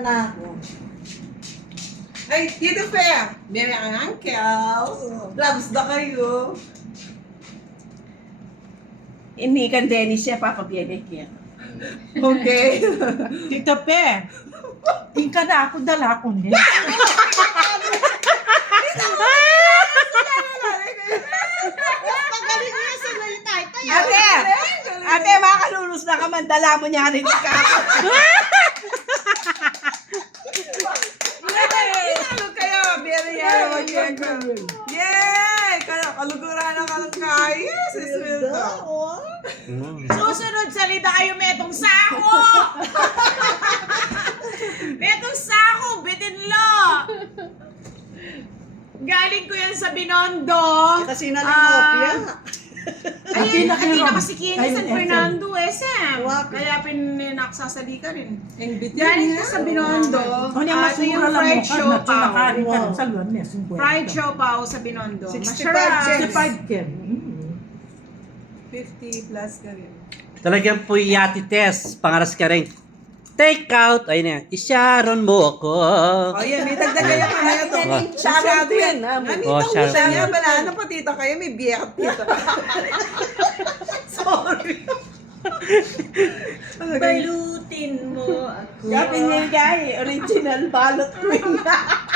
na ako. Ay, Tito Fair! Mary ang uncle! Loves na kayo! Hindi kan Dennis siya, papabiyagay kaya. Okay. Tita Pe, tingka na ako dala ko niya. Pagaling niya sa nalitay. Ate! Ate, makalulus na ka man, dala mo niya rin ka. Inalo kayo! Mary ang uncle! Yay! Kaluguran na kalangkay! Si Swildo! Susunod salita kayo metong sako! Metong sako, bitinlo! Galing ko yan sa Binondo. Kasi nalimopya. Ayun, Atina Atina Aaron. kasi Kini San Ayun, Fernando, SM. Wow. Kaya pinaksasali ka rin. Invite Galing niya. ka sa Binondo. O niya, mas Ito yung mura lang fried mo. show At nakain ka Wow. ng salon niya, 50. Fried siopaw sa Binondo. 65 Masarap. cents. 65 ken. 50 plus ka rin. Talagang po yati test. Pangaras ka rin. Take out. Ayun na yan. Isyaron mo ako. Oh, yan. May dagdagan yung kaya to. Sharon ko yan, ha? Oh, Namita Sharon. ko niya. Bala na patita kayo. May biyat dito. Sorry. Balutin mo ako. Sabi niya guy, original balot queen.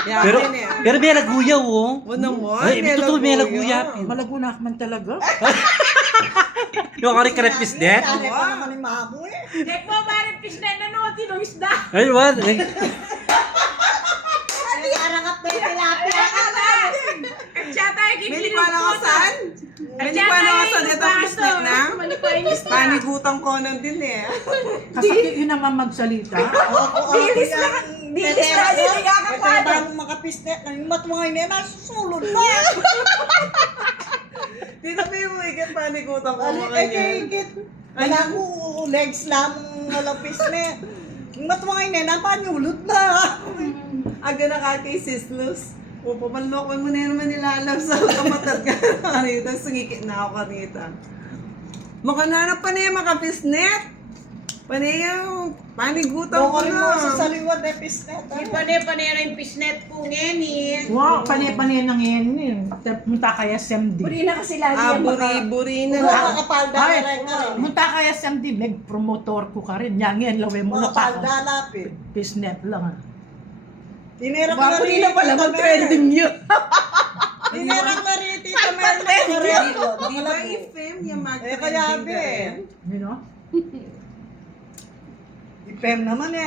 Pero, pero may laguyaw, oh. O naman. Ay, ito to, may laguya. Malagunak man talaga. Yung kari karepis net. Nanay pa naman ni Mamo eh. Dek mo, maripis na nanood, tinong isda. Ay, what? Ay, Hindi, arangap na yung tilapia. At siya tayo May kikinilog lipanakasan. May lipanakasan. Ito ang bisnet na. Panigutan ko nun din eh. Kasakit yun naman magsalita. Bilis lang. Bilis na kasi Pwede nagkakapado. ba mong makapisnet? Nang matmangay na yun, nasusulod na. Dito pa yung ikat panigutan ko Ano mga kay ganyan. higit? Wala ko legs lang malapis na. Yung matmangay na yun, napanyulot na. Aga na ka kay Sislus. O, pamanlokon mo na naman nilalab sa kamatag ka kanita. Sungikit na ako kanita. Makananap pa na yung makapisnet. Panayang panigutan ko Bukali mo sa na. saliwad na pisnet. Di pa na yung pisnet po ngayon eh. Wow, panay-panay ng yan yun. Munta kaya SMD. Puri na kasi lagi Ah, yan baka. buri-buri na Wala lang. makapalda Ay, na rin ka rin. munta kaya SMD, may promotor ko ka rin. Yang yan, lawin mo na pa ako. Makapalda lapit. Pisnet lang. Tinirap na Puri na pala Tita mag-trending Mary. yun. Tinirap na rin Tita Mary. Di ba i-fem yung Eh, kaya mag-trending ka be. rin? You know? Ipem naman yan.